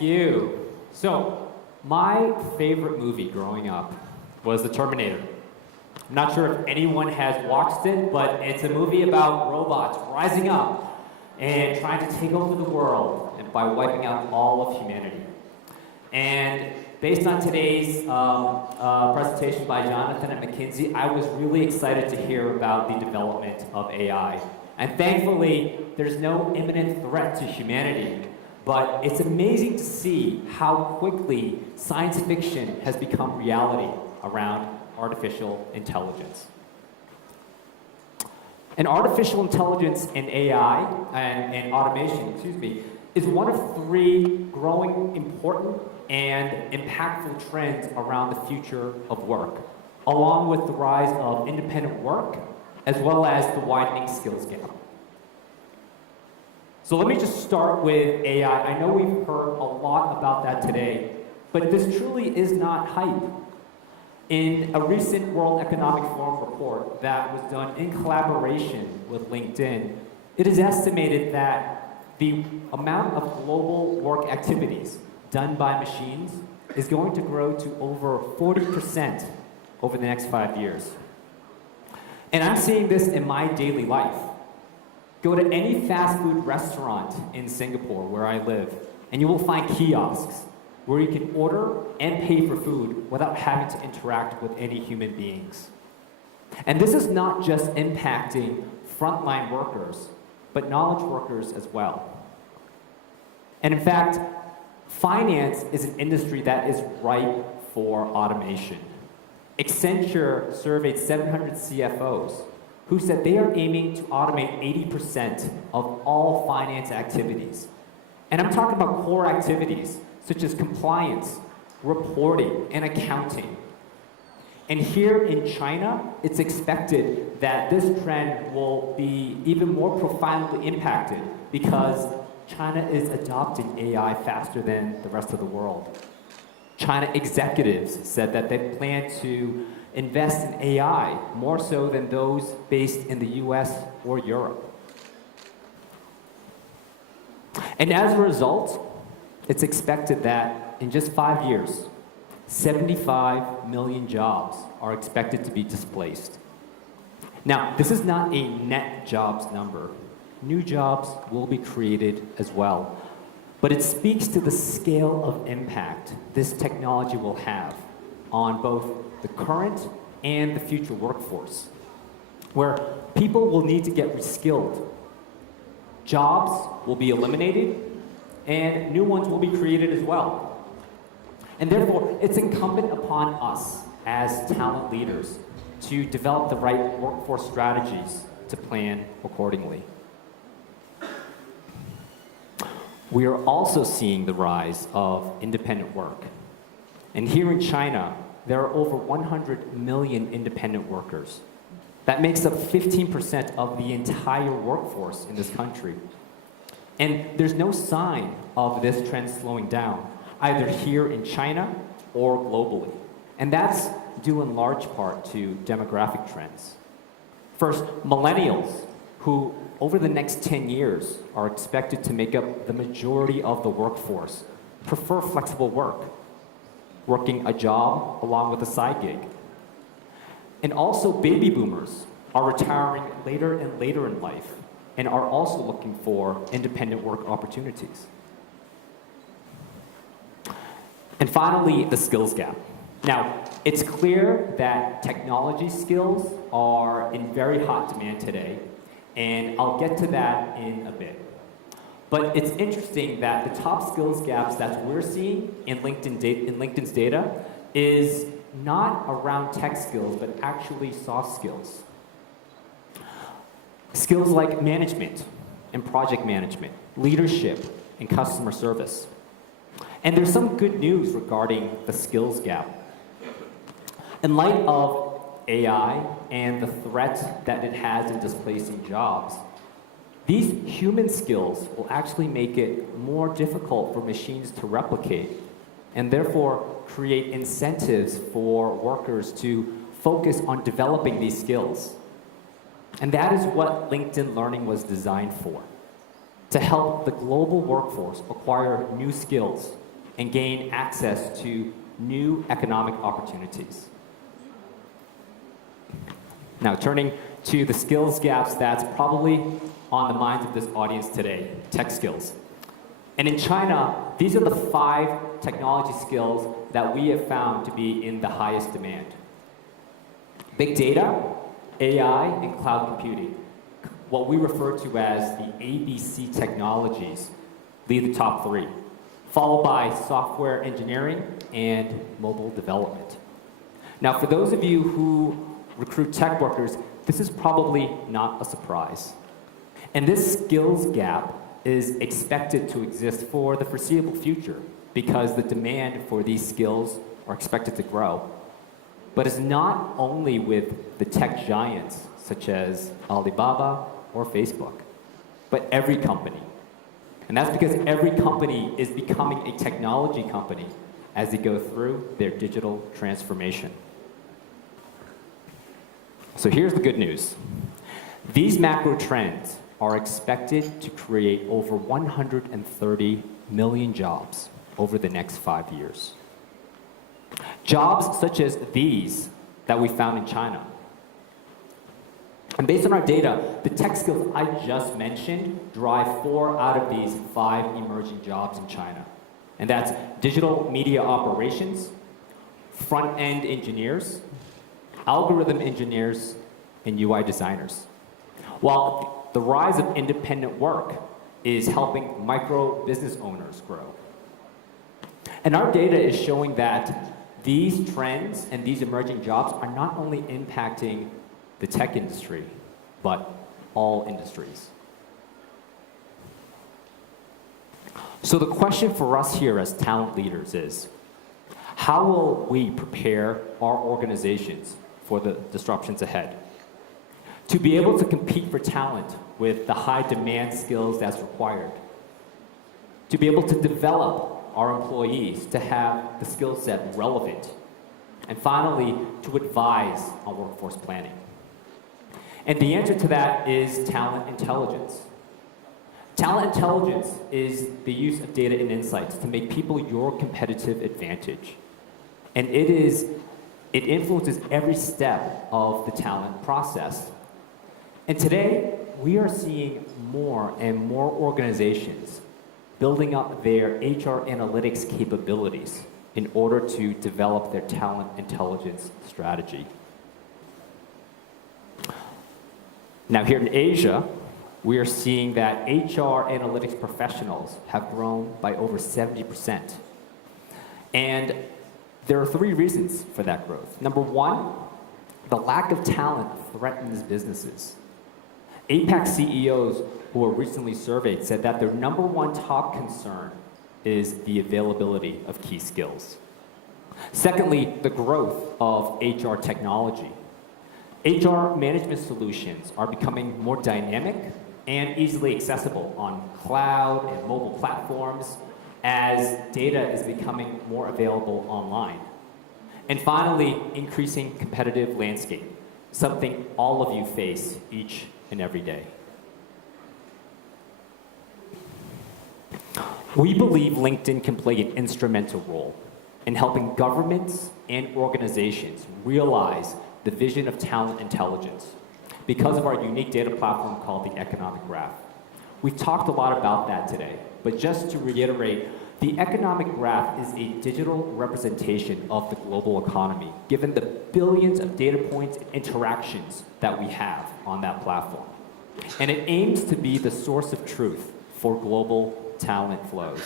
Thank you. So, my favorite movie growing up was The Terminator. I'm not sure if anyone has watched it, but it's a movie about robots rising up and trying to take over the world and by wiping out all of humanity. And based on today's presentation by Jonathan at McKinsey, I was really excited to hear about the development of AI. And thankfully, there's no imminent threat to humanity. But it's amazing to see how quickly science fiction has become reality around artificial intelligence. And artificial intelligence and AI, and automation, is one of three growing important and impactful trends around the future of work, along with the rise of independent work, as well as the widening skills gap. So let me just start with AI. I know we've heard a lot about that today, but this truly is not hype. In a recent World Economic Forum report that was done in collaboration with LinkedIn, it is estimated that the amount of global work activities done by machines is going to grow to over 40% over the next 5 years. And I'm seeing this in my daily life. Go to any fast food restaurant in Singapore, where I live, and you will find kiosks where you can order and pay for food without having to interact with any human beings. And this is not just impacting frontline workers, but knowledge workers as well. And in fact, finance is an industry that is ripe for automation. Accenture surveyed 700 CFOs who said they are aiming to automate 80% of all finance activities. And I'm talking about core activities such as compliance, reporting, and accounting. And here in China, it's expected that this trend will be even more profoundly impacted because China is adopting AI faster than the rest of the world. China executives said that they plan to invest in AI more so than those based in the US or Europe. And as a result, it's expected that in just 5 years, 75 million jobs are expected to be displaced. Now, this is not a net jobs number. New jobs will be created as well. But it speaks to the scale of impact this technology will have on both the current and the future workforce, where people will need to get reskilled. Jobs will be eliminated, and new ones will be created as well. And therefore, it's incumbent upon us as talent leaders to develop the right workforce strategies to plan accordingly. We are also seeing the rise of independent work. And here in China, there are over 100 million independent workers. That makes up 15% of the entire workforce in this country. And there's no sign of this trend slowing down, either here in China or globally. And that's due in large part to demographic trends. First, millennials, who over the next 10 years are expected to make up the majority of the workforce, prefer flexible work, working a job along with a side gig. And also baby boomers are retiring later and later in life and are also looking for independent work opportunities. And finally, the skills gap. Now, it's clear that technology skills are in very hot demand today, and I'll get to that in a bit. But it's interesting that the top skills gaps that we're seeing in LinkedIn's data is not around tech skills, but actually soft skills. Skills like management and project management, leadership, and customer service. And there's some good news regarding the skills gap. In light of AI and the threat that it has in displacing jobs, these human skills will actually make it more difficult for machines to replicate, and therefore create incentives for workers to focus on developing these skills. And that is what LinkedIn Learning was designed for, to help the global workforce acquire new skills and gain access to new economic opportunities. Now, turning to the skills gaps that's probably on the minds of this audience today, tech skills. And in China, these are the 5 technology skills that we have found to be in the highest demand. Big data, AI, and cloud computing, what we refer to as the ABC technologies, lead the top 3, followed by software engineering and mobile development. Now, for those of you who recruit tech workers, this is probably not a surprise. And this skills gap is expected to exist for the foreseeable future because the demand for these skills are expected to grow. But it's not only with the tech giants such as Alibaba or Facebook, but every company. And that's because every company is becoming a technology company as they go through their digital transformation. So here's the good news. These macro trends are expected to create over 130 million jobs over the next 5 years. Jobs such as these that we found in China. And based on our data, the tech skills I just mentioned drive 4 out of these 5 emerging jobs in China. And that's digital media operations, front-end engineers, algorithm engineers, and UI designers. While the rise of independent work is helping micro business owners grow. And our data is showing that these trends and these emerging jobs are not only impacting the tech industry, but all industries. So the question for us here as talent leaders is, how will we prepare our organizations for the disruptions ahead? To be able to compete for talent with the high demand skills that's required. To be able to develop our employees to have the skill set relevant. And finally, to advise on workforce planning. And the answer to that is talent intelligence. Talent intelligence is the use of data and insights to make people your competitive advantage. And it influences every step of the talent process. And today, we are seeing more and more organizations building up their HR analytics capabilities in order to develop their talent intelligence strategy. Now here in Asia, we are seeing that HR analytics professionals have grown by over 70%. And there are 3 reasons for that growth. Number 1, the lack of talent threatens businesses. APAC CEOs who were recently surveyed said that their number 1 top concern is the availability of key skills. Secondly, the growth of HR technology. HR management solutions are becoming more dynamic and easily accessible on cloud and mobile platforms as data is becoming more available online. And finally, increasing competitive landscape, something all of you face each and every day. We believe LinkedIn can play an instrumental role in helping governments and organizations realize the vision of talent intelligence because of our unique data platform called the Economic Graph. We've talked a lot about that today, but just to reiterate, the Economic Graph is a digital representation of the global economy, given the billions of data points and interactions that we have on that platform. And it aims to be the source of truth for global talent flows.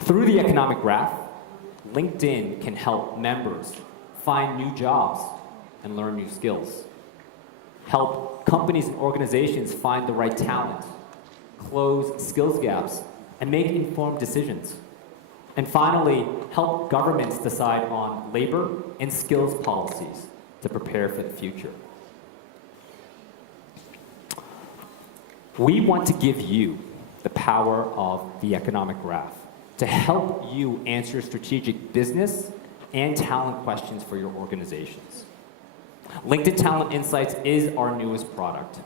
Through the Economic Graph, LinkedIn can help members find new jobs and learn new skills, help companies and organizations find the right talent, close skills gaps, and make informed decisions. And finally, help governments decide on labor and skills policies to prepare for the future. We want to give you the power of the Economic Graph to help you answer strategic business and talent questions for your organizations. LinkedIn Talent Insights is our newest product,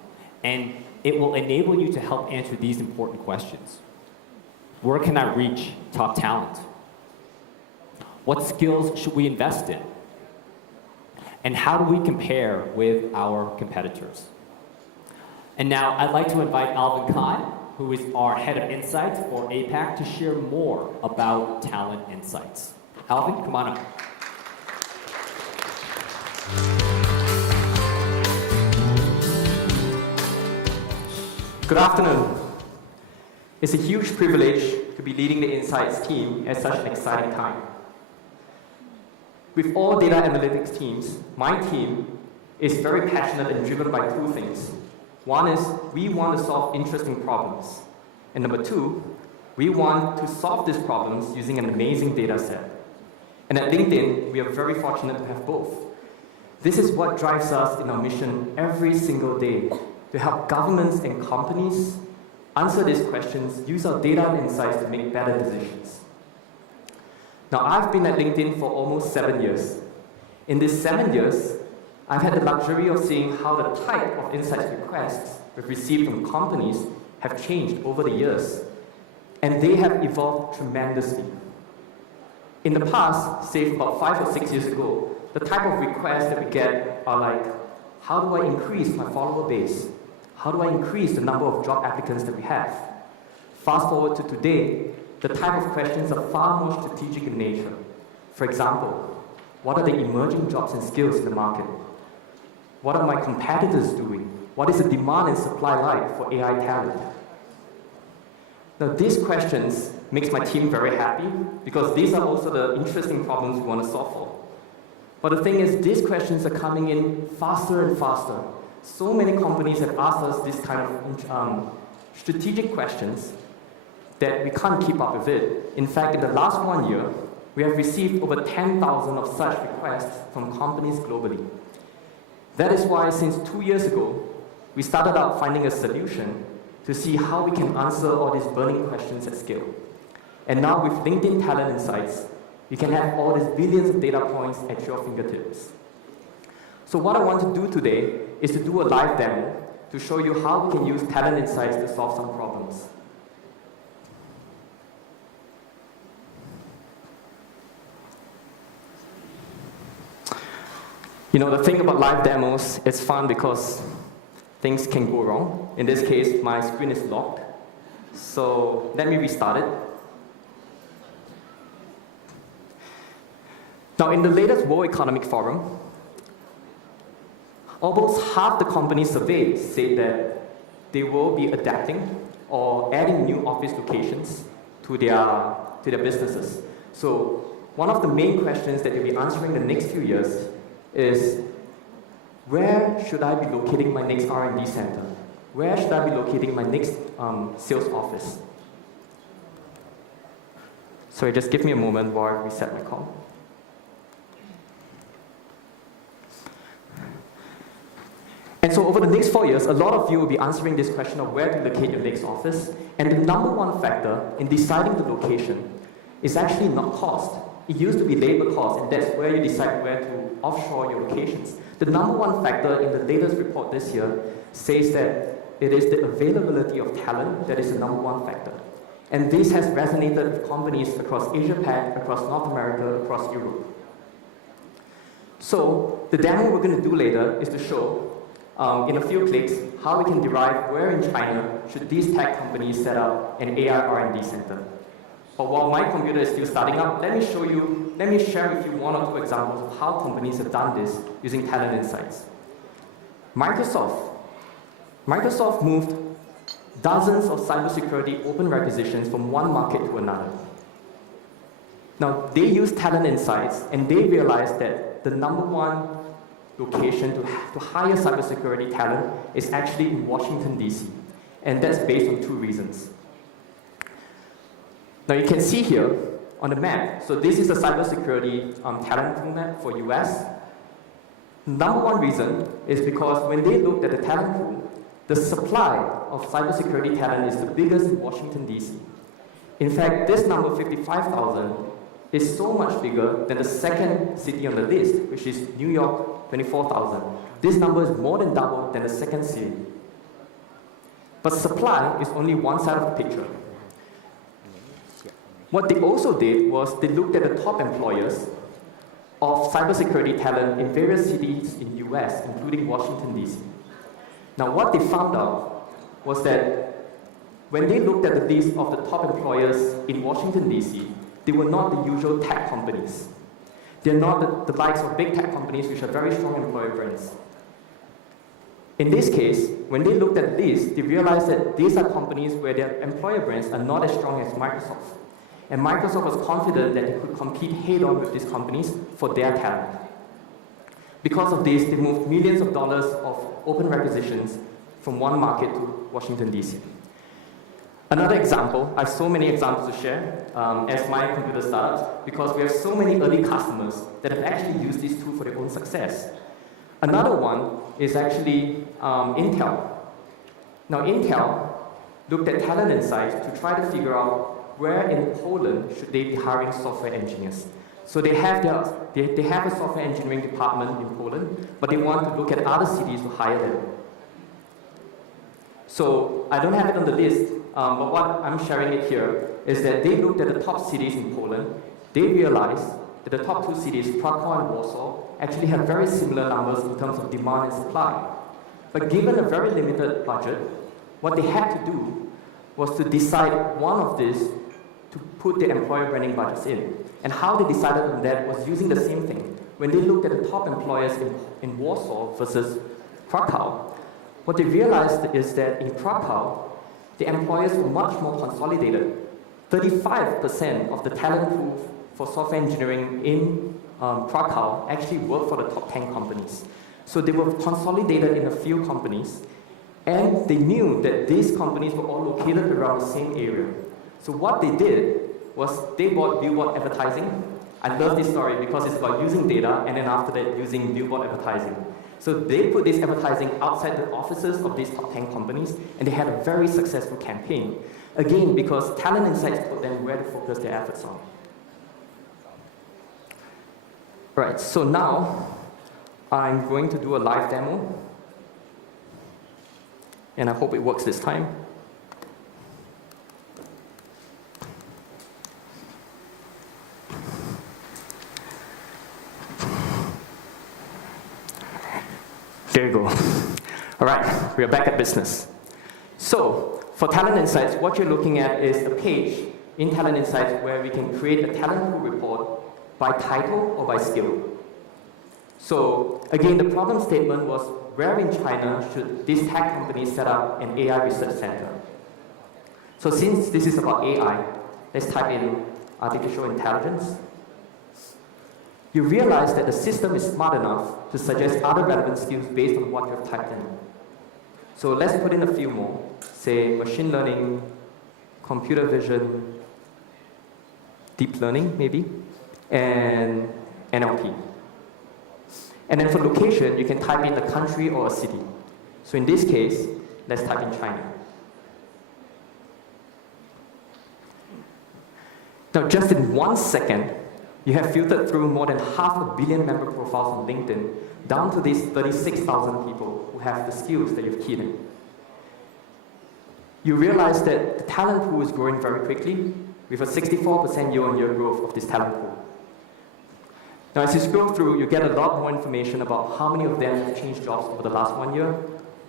and it will enable you to help answer these important questions. Where can I reach top talent? What skills should we invest in? And how do we compare with our competitors? And now I'd like to invite Alvin Khan, who is our head of insights for APAC, to share more about talent insights. Alvin, come on up. Good afternoon. It's a huge privilege to be leading the insights team at such an exciting time. With all data analytics teams, my team is very passionate and driven by two things. One is we want to solve interesting problems. And number two, we want to solve these problems using an amazing data set. And at LinkedIn, we are very fortunate to have both. This is what drives us in our mission every single day, to help governments and companies answer these questions, use our data and insights to make better decisions. Now, I've been at LinkedIn for almost 7 years. In these 7 years, I've had the luxury of seeing how the type of insights requests we've received from companies have changed over the years, and they have evolved tremendously. In the past, say about 5 or 6 years ago, the type of requests that we get are like, how do I increase my follower base? How do I increase the number of job applicants that we have? Fast forward to today, the type of questions are far more strategic in nature. For example, what are the emerging jobs and skills in the market? What are my competitors doing? What is the demand and supply like for AI talent? Now, these questions makes my team very happy because these are also the interesting problems we want to solve for. But the thing is, these questions are coming in faster and faster. So many companies have asked us this kind of strategic questions that we can't keep up with it. In fact, in the last 1 year, we have received over 10,000 of such requests from companies globally. That is why, since 2 years ago, we started out finding a solution to see how we can answer all these burning questions at scale. And now with LinkedIn Talent Insights, you can have all these billions of data points at your fingertips. So what I want to do today is to do a live demo to show you how we can use Talent Insights to solve some problems. You know, the thing about live demos, it's fun because things can go wrong. In this case, my screen is locked. So let me restart it. Now, in the latest World Economic Forum, almost half the companies surveyed said that they will be adapting or adding new office locations to their businesses. So one of the main questions that they'll be answering the next few years is, where should I be locating my next R&D center? Where should I be locating my next sales office? Sorry, just give me a moment while I reset my call. And so over the next 4 years, a lot of you will be answering this question of where to locate your next office. And the number one factor in deciding the location is actually not cost. It used to be labor cost, and that's where you decide where to offshore your locations. The number one factor in the latest report this year says that it is the availability of talent that is the number one factor. And this has resonated with companies across Asia-Pac, across North America, across Europe. So the demo we're going to do later is to show in a few clicks how we can derive where in China should these tech companies set up an AI R&D center. But while my computer is still starting up, let me share with you one or two examples of how companies have done this using Talent Insights. Microsoft moved dozens of cybersecurity open requisitions from one market to another. Now, they used Talent Insights, and they realized that the number one location to hire cybersecurity talent is actually in Washington, D.C. And that's based on two reasons. Now, you can see here on the map, so this is a cybersecurity talent pool map for US. Number one reason is because when they looked at the talent pool, the supply of cybersecurity talent is the biggest in Washington, D.C. In fact, this number, 55,000, is so much bigger than the second city on the list, which is New York, 24,000. This number is more than double than the second city. But supply is only one side of the picture. What they also did was they looked at the top employers of cybersecurity talent in various cities in the US, including Washington, D.C. Now, what they found out was that when they looked at the list of the top employers in Washington, D.C., they were not the usual tech companies. They're not the likes of big tech companies which are very strong employer brands. In this case, when they looked at the list, they realized that these are companies where their employer brands are not as strong as Microsoft. And Microsoft was confident that they could compete head-on with these companies for their talent. Because of this, they moved millions of dollars of open requisitions from one market to Washington, D.C. Another example, I have so many examples to share as my computer startups, because we have so many early customers that have actually used this tool for their own success. Another one is actually Intel. Now, Intel looked at talent insights to try to figure out where in Poland should they be hiring software engineers. So they have a software engineering department in Poland, but they want to look at other cities to hire them. So I don't have it on the list, but what I'm sharing it here is that they looked at the top cities in Poland. They realized that the top two cities, Krakow and Warsaw, actually have very similar numbers in terms of demand and supply. But given a very limited budget, what they had to do was to decide one of these to put their employer branding budgets in. And how they decided on that was using the same thing. When they looked at the top employers in Warsaw versus Krakow, what they realized is that in Krakow, the employers were much more consolidated. 35% of the talent pool for software engineering in Krakow actually worked for the top 10 companies. So they were consolidated in a few companies, and they knew that these companies were all located around the same area. So what they did was they bought billboard advertising. I love this story because it's about using data and then after that using billboard advertising. So they put this advertising outside the offices of these top 10 companies, and they had a very successful campaign. Again, because talent insights told them where to focus their efforts on. Right, so now I'm going to do a live demo, and I hope it works this time. There you go. All right, we are back at business. So, for Talent Insights, what you're looking at is a page in Talent Insights where we can create a talent pool report by title or by skill. So, again, the problem statement was, where in China should this tech company set up an AI research center? So since this is about AI, let's type in artificial intelligence. You realize that the system is smart enough to suggest other relevant skills based on what you've typed in. So let's put in a few more, say machine learning, computer vision, deep learning maybe, and NLP. And then for location, you can type in a country or a city. So in this case, let's type in China. Now just in 1 second, you have filtered through more than 500 million member profiles on LinkedIn, down to these 36,000 people who have the skills that you've keyed in. You realize that the talent pool is growing very quickly, with a 64% year-on-year growth of this talent pool. Now, as you scroll through, you get a lot more information about how many of them have changed jobs over the last 1 year,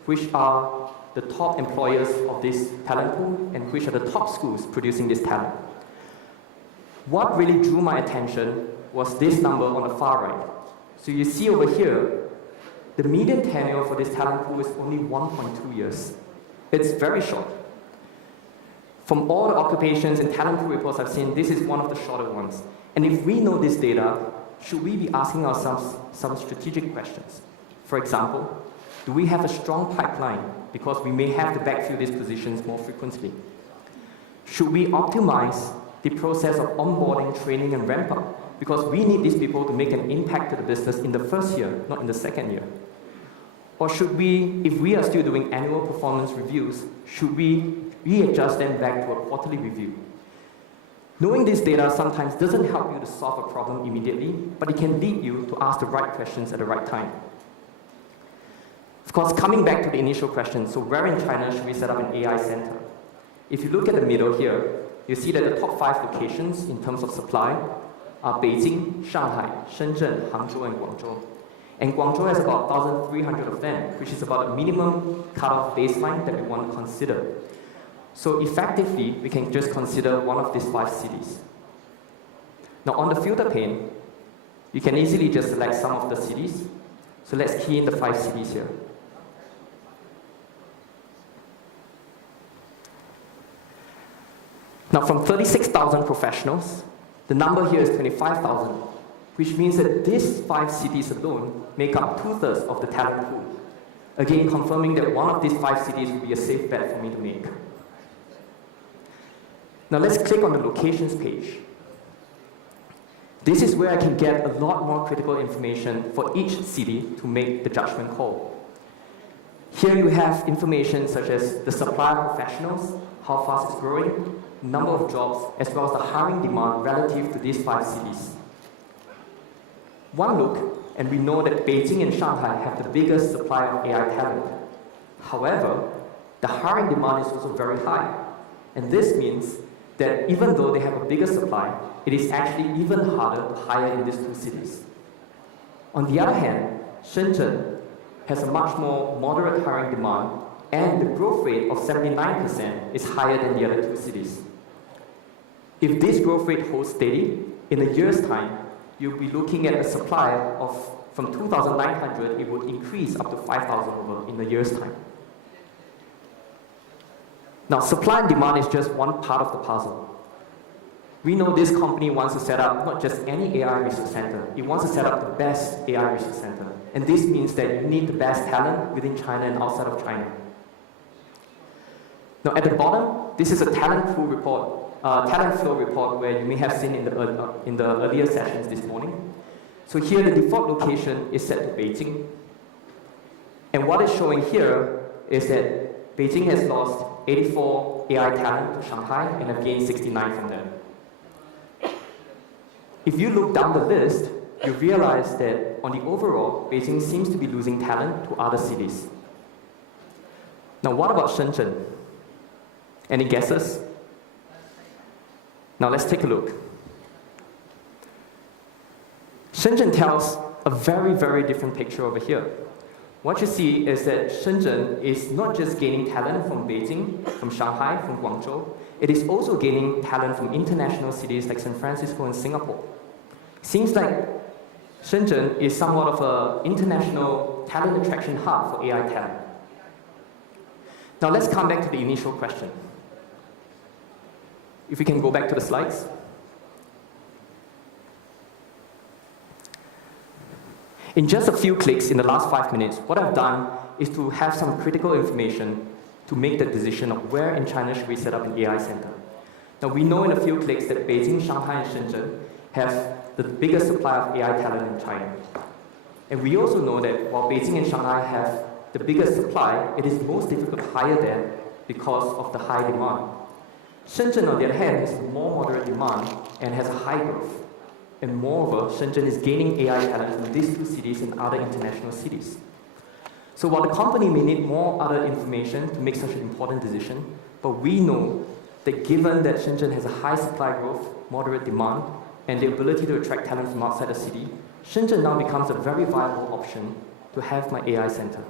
which are the top employers of this talent pool, and which are the top schools producing this talent. What really drew my attention was this number on the far right. So you see over here, the median tenure for this talent pool is only 1.2 years. It's very short. From all the occupations and talent pool reports I've seen, this is one of the shorter ones. And if we know this data, should we be asking ourselves some strategic questions? For example, do we have a strong pipeline because we may have to backfill these positions more frequently? Should we optimize the process of onboarding, training, and ramp up? Because we need these people to make an impact to the business in the first year, not in the second year. Or should we, if we are still doing annual performance reviews, should we readjust them back to a quarterly review? Knowing this data sometimes doesn't help you to solve a problem immediately, but it can lead you to ask the right questions at the right time. Of course, coming back to the initial question, so where in China should we set up an AI center? If you look at the middle here, you see that the top 5 locations in terms of supply are Beijing, Shanghai, Shenzhen, Hangzhou, and Guangzhou. And Guangzhou has about 1,300 of them, which is about a minimum cutoff baseline that we want to consider. So effectively, we can just consider one of these 5 cities. Now on the filter pane, you can easily just select some of the cities. So let's key in the 5 cities here. Now from 36,000 professionals, the number here is 25,000, which means that these 5 cities alone make up 2/3 of the talent pool. Again, confirming that one of these 5 cities would be a safe bet for me to make. Now let's click on the locations page. This is where I can get a lot more critical information for each city to make the judgment call. Here you have information such as the supply of professionals, how fast it's growing, number of jobs, as well as the hiring demand relative to these 5 cities. One look, and we know that Beijing and Shanghai have the biggest supply of AI talent. However, the hiring demand is also very high. And this means that even though they have a bigger supply, it is actually even harder to hire in these 2 cities. On the other hand, Shenzhen has a much more moderate hiring demand, and the growth rate of 79% is higher than the other 2 cities. If this growth rate holds steady, in a year's time, you'll be looking at a supply of, from 2,900, it would increase up to 5,000 over in a year's time. Now, supply and demand is just one part of the puzzle. We know this company wants to set up not just any AI research center, it wants to set up the best AI research center. And this means that you need the best talent within China and outside of China. Now, at the bottom, this is a talent pool report, talent flow report where you may have seen in the earlier sessions this morning. So here, the default location is set to Beijing. And what it's showing here is that Beijing has lost 84 AI talent to Shanghai and have gained 69 from them. If you look down the list, you realize that on the overall, Beijing seems to be losing talent to other cities. Now, what about Shenzhen? Any guesses? Now, let's take a look. Shenzhen tells a very, very different picture over here. What you see is that Shenzhen is not just gaining talent from Beijing, from Shanghai, from Guangzhou, it is also gaining talent from international cities like San Francisco and Singapore. Seems like Shenzhen is somewhat of an international talent attraction hub for AI talent. Now let's come back to the initial question. If we can go back to the slides. In just a few clicks in the last 5 minutes, what I've done is to have some critical information to make the decision of where in China should we set up an AI center. Now we know in a few clicks that Beijing, Shanghai, and Shenzhen have the biggest supply of AI talent in China. And we also know that while Beijing and Shanghai have the biggest supply, it is most difficult to hire them because of the high demand. Shenzhen, on the other hand, has more moderate demand and has a high growth. And moreover, Shenzhen is gaining AI talent from these 2 cities and other international cities. So while the company may need more other information to make such an important decision, but we know that given that Shenzhen has a high supply growth, moderate demand, and the ability to attract talent from outside the city, Shenzhen now becomes a very viable option to have my AI center.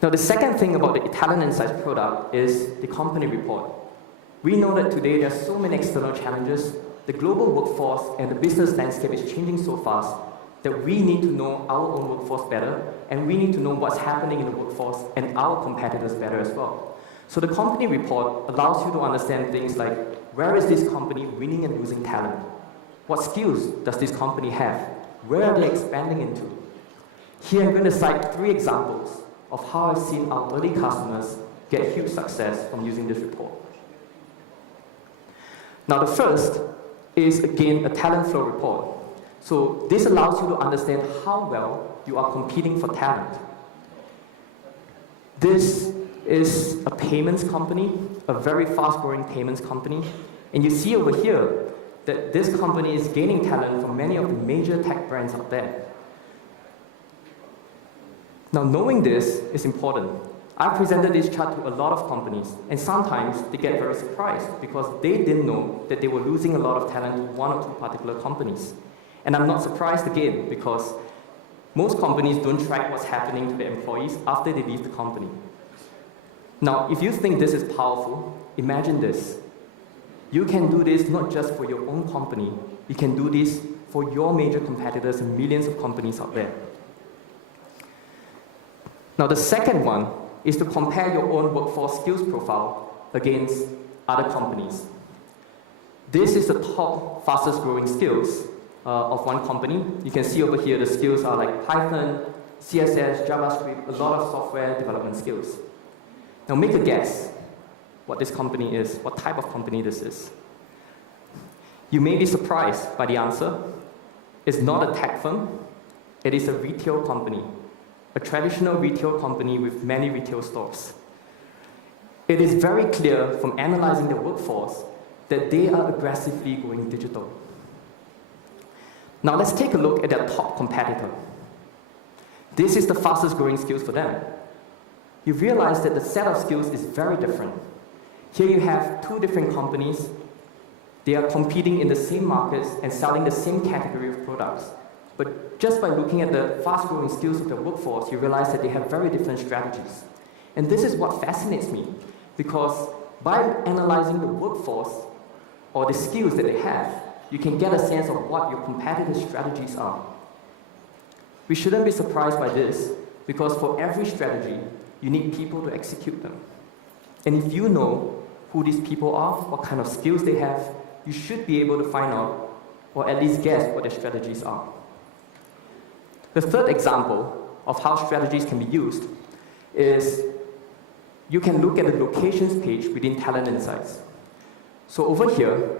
Now, the second thing about the Talent Insights product is the company report. We know that today there are so many external challenges. The global workforce and the business landscape is changing so fast that we need to know our own workforce better, and we need to know what's happening in the workforce and our competitors better as well. So the company report allows you to understand things like, where is this company winning and losing talent? What skills does this company have? Where are they expanding into? Here I'm going to cite 3 examples of how I've seen our early customers get huge success from using this report. Now the first is, again, a talent flow report. So this allows you to understand how well you are competing for talent. This is a payments company, a very fast-growing payments company. And you see over here that this company is gaining talent from many of the major tech brands out there. Now, knowing this is important. I've presented this chart to a lot of companies, and sometimes they get very surprised because they didn't know that they were losing a lot of talent to one or two particular companies. And I'm not surprised again because most companies don't track what's happening to their employees after they leave the company. Now, if you think this is powerful, imagine this. You can do this not just for your own company, you can do this for your major competitors and millions of companies out there. Now, the second one is to compare your own workforce skills profile against other companies. This is the top fastest growing skills of one company. You can see over here the skills are like Python, CSS, JavaScript, a lot of software development skills. Now make a guess what this company is, what type of company this is. You may be surprised by the answer. It's not a tech firm, it is a retail company. A traditional retail company with many retail stores. It is very clear from analyzing their workforce that they are aggressively going digital. Now let's take a look at their top competitor. This is the fastest growing skills for them. You realize that the set of skills is very different. Here you have two different companies. They are competing in the same markets and selling the same category of products. But just by looking at the fast-growing skills of the workforce, you realize that they have very different strategies. And this is what fascinates me, because by analyzing the workforce or the skills that they have, you can get a sense of what your competitors' strategies are. We shouldn't be surprised by this, because for every strategy, you need people to execute them. And if you know who these people are, what kind of skills they have, you should be able to find out, or at least guess what their strategies are. The third example of how strategies can be used is you can look at the locations page within Talent Insights. So over here,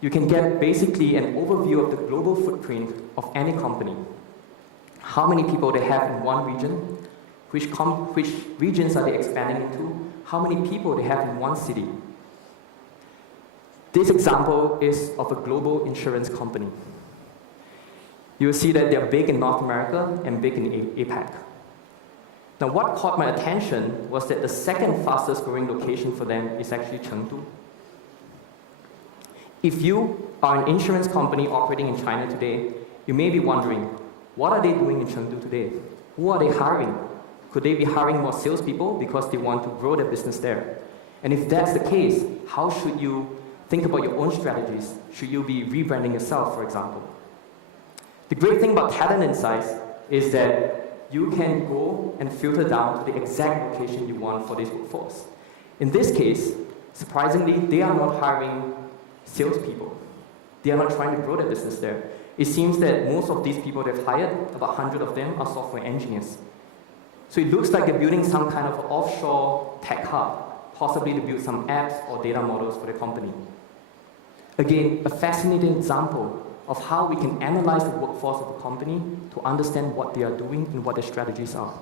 you can get basically an overview of the global footprint of any company. How many people they have in one region, which regions are they expanding into, how many people they have in one city. This example is of a global insurance company. You'll see that they're big in North America and big in APAC. Now, what caught my attention was that the second fastest growing location for them is actually Chengdu. If you are an insurance company operating in China today, you may be wondering, what are they doing in Chengdu today? Who are they hiring? Could they be hiring more salespeople because they want to grow their business there? And if that's the case, how should you think about your own strategies? Should you be rebranding yourself, for example? The great thing about Talent Insights is that you can go and filter down to the exact location you want for this workforce. In this case, surprisingly, they are not hiring salespeople. They are not trying to grow their business there. It seems that most of these people they've hired, about 100 of them, are software engineers. So it looks like they're building some kind of offshore tech hub, possibly to build some apps or data models for the company. Again, a fascinating example of how we can analyze the workforce of a company to understand what they are doing and what their strategies are.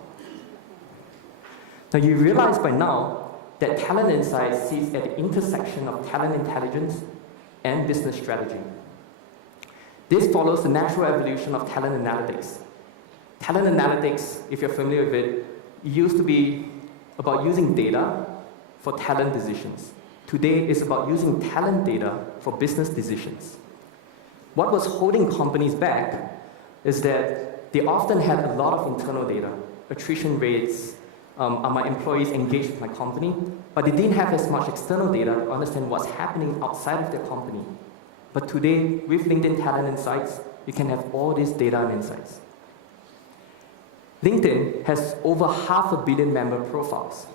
Now, you realize by now that Talent Insights sits at the intersection of talent intelligence and business strategy. This follows the natural evolution of talent analytics. Talent analytics, if you're familiar with it, used to be about using data for talent decisions. Today, it's about using talent data for business decisions. What was holding companies back is that they often had a lot of internal data, attrition rates, are my employees engaged with my company, but they didn't have as much external data to understand what's happening outside of their company. But today, with LinkedIn Talent Insights, you can have all this data and insights. LinkedIn has over 500 million member profiles,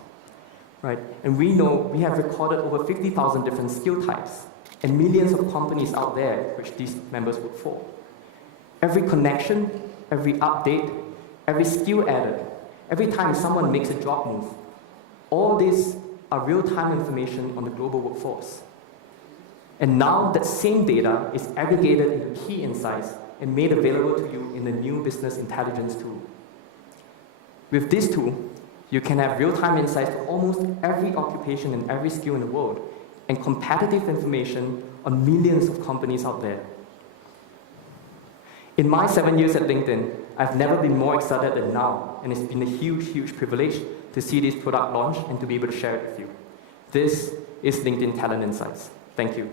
right? And we know we have recorded over 50,000 different skill types and millions of companies out there which these members work for. Every connection, every update, every skill added, every time someone makes a job move, all these are real-time information on the global workforce. And now that same data is aggregated into key insights and made available to you in the new business intelligence tool. With this tool, you can have real-time insights to almost every occupation and every skill in the world, and competitive information on millions of companies out there. In my 7 years at LinkedIn, I've never been more excited than now, and it's been a huge, huge privilege to see this product launch and to be able to share it with you. This is LinkedIn Talent Insights. Thank you.